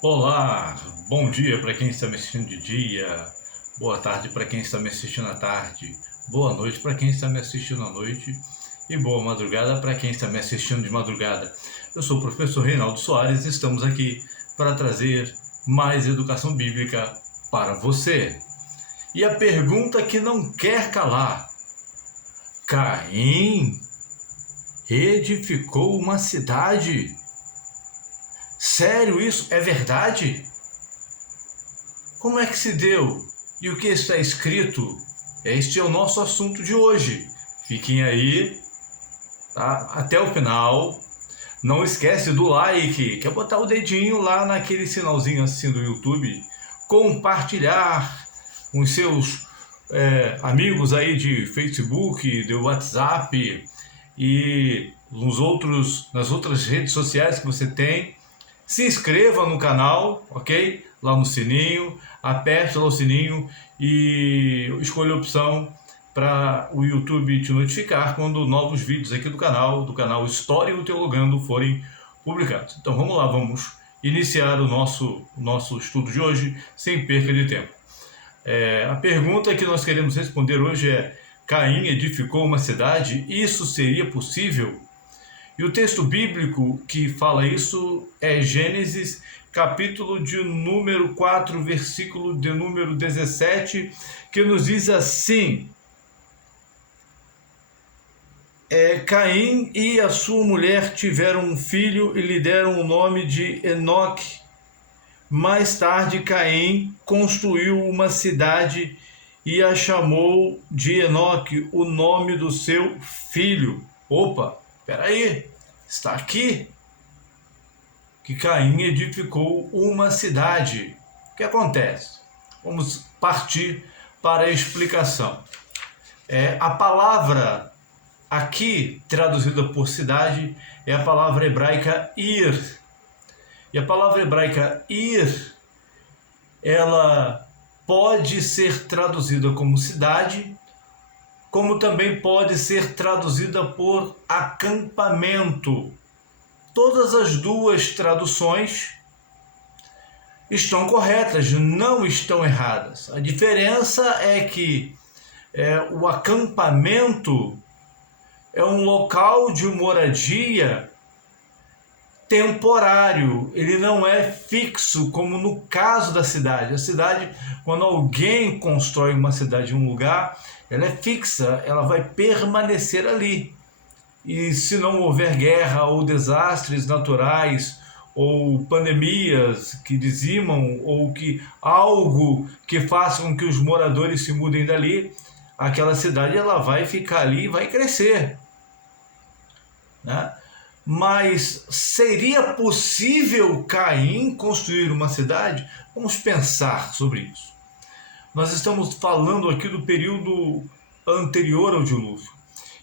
Olá, bom dia para quem está me assistindo de dia, boa tarde para quem está me assistindo à tarde, boa noite para quem está me assistindo à noite e boa madrugada para quem está me assistindo de madrugada. Eu sou o professor Reinaldo Soares e estamos aqui para trazer mais educação bíblica para você. E a pergunta que não quer calar: Caim reedificou uma cidade? Sério, isso é verdade? Como é que se deu? E o que está escrito? Este é o nosso assunto de hoje. Fiquem aí, tá? Até o final. Não esquece do like, que é botar o dedinho lá naquele sinalzinho assim do YouTube. Compartilhar com os seus amigos aí de Facebook, de WhatsApp e nas outras redes sociais que você tem. Se inscreva no canal, ok? Lá no sininho, aperte lá o sininho e escolha a opção para o YouTube te notificar quando novos vídeos aqui do canal História e o Teologando forem publicados. Então vamos lá, vamos iniciar o nosso estudo de hoje sem perca de tempo. A pergunta que nós queremos responder hoje é: Caim edificou uma cidade? Isso seria possível? E o texto bíblico que fala isso é Gênesis, capítulo de número 4, versículo de número 17, que nos diz assim: Caim e a sua mulher tiveram um filho e lhe deram o nome de Enoque. Mais tarde, Caim construiu uma cidade e a chamou de Enoque, o nome do seu filho. Opa, peraí, está aqui que Caim edificou uma cidade. O que acontece? Vamos partir para a explicação. A palavra aqui, traduzida por cidade, é a palavra hebraica ir. E a palavra hebraica ir, ela pode ser traduzida como cidade, como também pode ser traduzida por acampamento. Todas as duas traduções estão corretas, não estão erradas. A diferença é que o acampamento é um local de moradia temporário, ele não é fixo, como no caso da cidade. A cidade, quando alguém constrói uma cidade em um lugar, ela é fixa, ela vai permanecer ali. E se não houver guerra ou desastres naturais ou pandemias que dizimam ou que algo que faça com que os moradores se mudem dali, aquela cidade ela vai ficar ali e vai crescer, né? Mas seria possível Caim construir uma cidade? Vamos pensar sobre isso. Nós estamos falando aqui do período anterior ao dilúvio.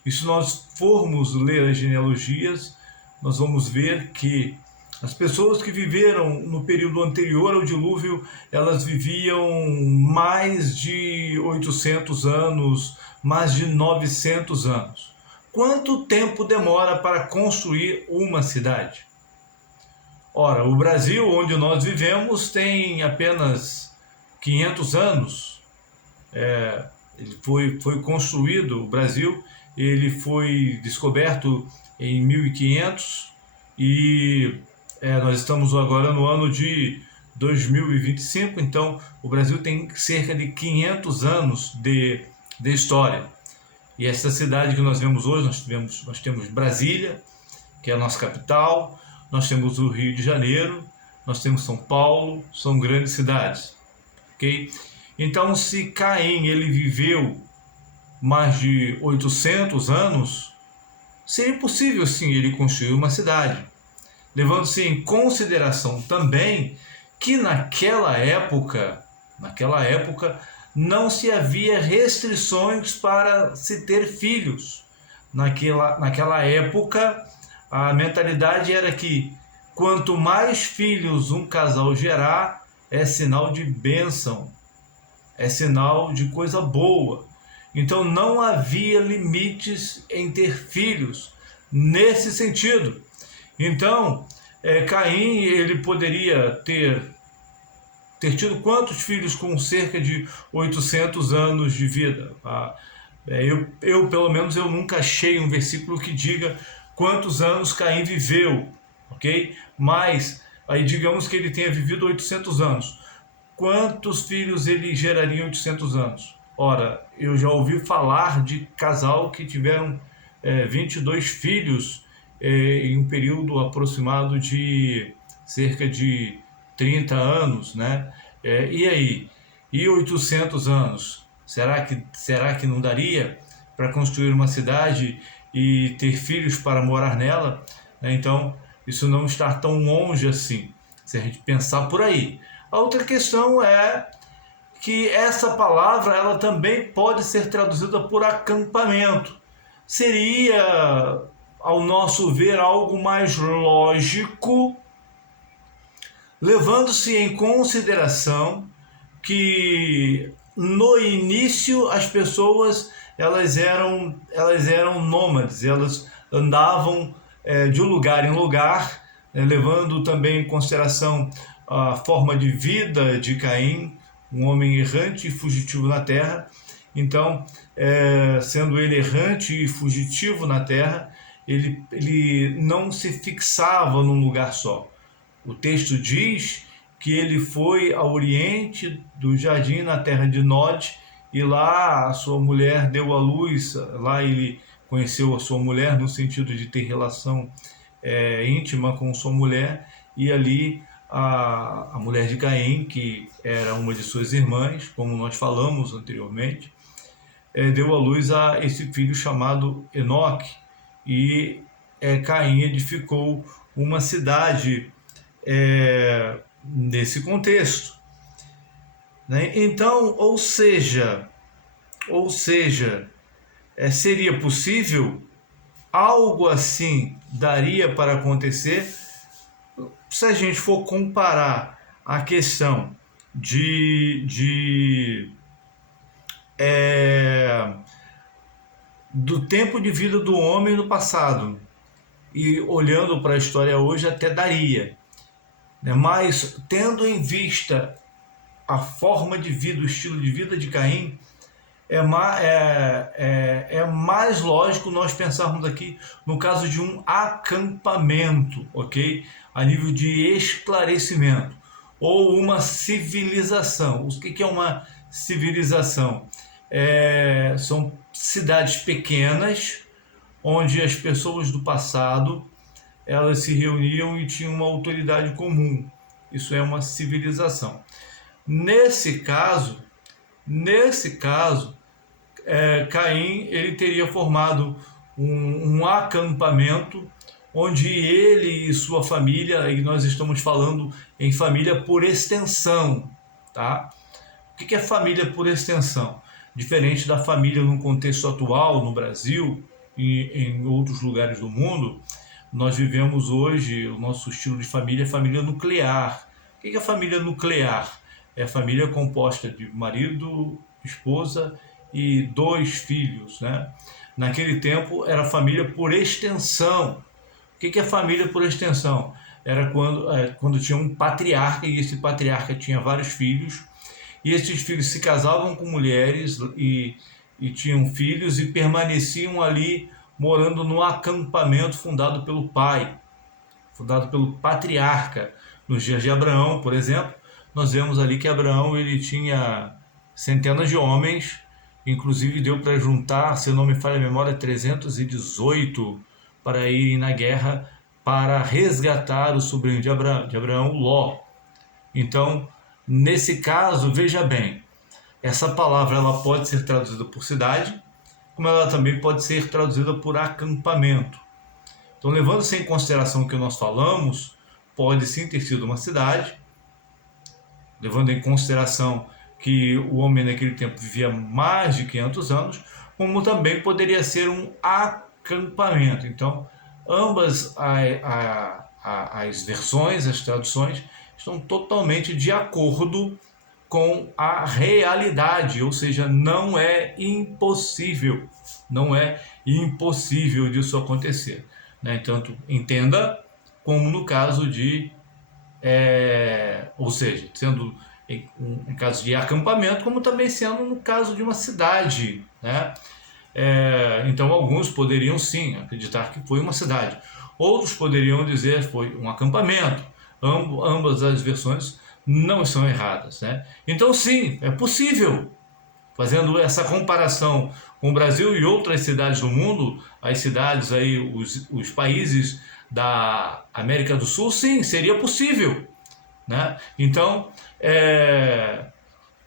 E se nós formos ler as genealogias, nós vamos ver que as pessoas que viveram no período anterior ao dilúvio, elas viviam mais de 800 anos, mais de 900 anos. Quanto tempo demora para construir uma cidade? Ora, o Brasil, onde nós vivemos, tem apenas 500 anos. Ele foi construído, o Brasil, ele foi descoberto em 1500 e nós estamos agora no ano de 2025, então o Brasil tem cerca de 500 anos de história. E essa cidade que nós vemos hoje, nós temos Brasília, que é a nossa capital, nós temos o Rio de Janeiro, nós temos São Paulo, são grandes cidades, ok? Então, se Caim ele viveu mais de 800 anos, seria possível sim ele construir uma cidade, levando-se em consideração também que naquela época não se havia restrições para se ter filhos. Naquela época, a mentalidade era que quanto mais filhos um casal gerar, é sinal de bênção, é sinal de coisa boa. Então não havia limites em ter filhos nesse sentido. Então, Caim, ele poderia ter tido quantos filhos com cerca de 800 anos de vida? Pelo menos, eu nunca achei um versículo que diga quantos anos Caim viveu, ok? Mas, aí digamos que ele tenha vivido 800 anos. Quantos filhos ele geraria em 800 anos? Ora, eu já ouvi falar de casal que tiveram 22 filhos em um período aproximado de cerca de 30 anos, né? E aí? E 800 anos? Será que não daria para construir uma cidade e ter filhos para morar nela? Então, isso não está tão longe assim, se a gente pensar por aí. A outra questão é que essa palavra ela também pode ser traduzida por acampamento. Seria, ao nosso ver, algo mais lógico, levando-se em consideração que no início as pessoas elas eram nômades, elas andavam de lugar em lugar, levando também em consideração a forma de vida de Caim, um homem errante e fugitivo na terra. Então, sendo ele errante e fugitivo na terra, ele não se fixava num lugar só. O texto diz que ele foi ao oriente do jardim, na terra de Nod, e lá a sua mulher deu à luz. Lá ele conheceu a sua mulher no sentido de ter relação íntima com sua mulher, e ali a mulher de Caim, que era uma de suas irmãs, como nós falamos anteriormente, deu à luz a esse filho chamado Enoque, e Caim edificou uma cidade nesse contexto, né? Então, ou seja, seria possível algo assim daria para acontecer se a gente for comparar a questão do tempo de vida do homem no passado e olhando para a história hoje, até daria, né? Mas tendo em vista a forma de vida, o estilo de vida de Caim, é mais lógico nós pensarmos aqui no caso de um acampamento, ok? A nível de esclarecimento, ou uma civilização. O que é uma civilização? São cidades pequenas, onde as pessoas do passado elas se reuniam e tinham uma autoridade comum. Isso é uma civilização. Nesse caso, Caim ele teria formado um acampamento onde ele e sua família, e nós estamos falando em família por extensão, tá? O que é família por extensão? Diferente da família no contexto atual, no Brasil e em outros lugares do mundo, nós vivemos hoje, o nosso estilo de família é família nuclear. O que é família nuclear? É a família composta de marido, esposa e 2 filhos, né? Naquele tempo era família por extensão. O que é família por extensão? Era quando tinha um patriarca, e esse patriarca tinha vários filhos, e esses filhos se casavam com mulheres e tinham filhos e permaneciam ali morando no acampamento fundado pelo pai, fundado pelo patriarca. Nos dias de Abraão, por exemplo, nós vemos ali que Abraão ele tinha centenas de homens, inclusive deu para juntar, se eu não me falha a memória, 318 para irem na guerra para resgatar o sobrinho de Abraão, Ló. Então, nesse caso, veja bem, essa palavra ela pode ser traduzida por cidade, como ela também pode ser traduzida por acampamento. Então, levando-se em consideração o que nós falamos, pode sim ter sido uma cidade, levando em consideração que o homem naquele tempo vivia mais de 500 anos, como também poderia ser um acampamento. Então, ambas as versões, as traduções, estão totalmente de acordo com a realidade, ou seja, não é impossível disso acontecer, né? Então, entenda como no caso de, ou seja, sendo em caso de acampamento, como também sendo no caso de uma cidade, né? Então alguns poderiam sim acreditar que foi uma cidade, outros poderiam dizer que foi um acampamento. Ambas as versões não estão erradas, né? Então sim, é possível, fazendo essa comparação com o Brasil e outras cidades do mundo, as cidades aí, os países da América do Sul, sim, seria possível, né? Então,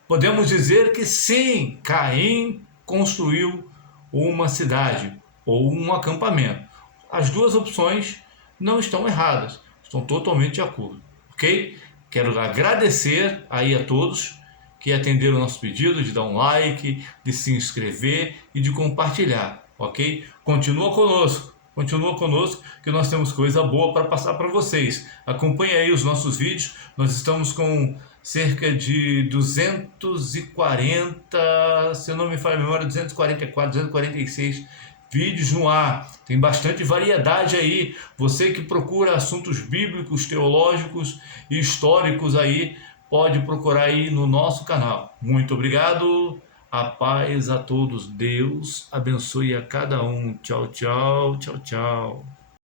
podemos dizer que sim, Caim construiu uma cidade ou um acampamento. As duas opções não estão erradas, estão totalmente de acordo, ok? Quero agradecer aí a todos que atenderam o nosso pedido de dar um like, de se inscrever e de compartilhar, ok? Continua conosco que nós temos coisa boa para passar para vocês. Acompanhe aí os nossos vídeos, nós estamos com cerca de 240, se eu não me falha a memória, 244, 246 vídeos no ar. Tem bastante variedade aí. Você que procura assuntos bíblicos, teológicos e históricos aí, pode procurar aí no nosso canal. Muito obrigado. A paz a todos. Deus abençoe a cada um. Tchau, tchau, tchau, tchau.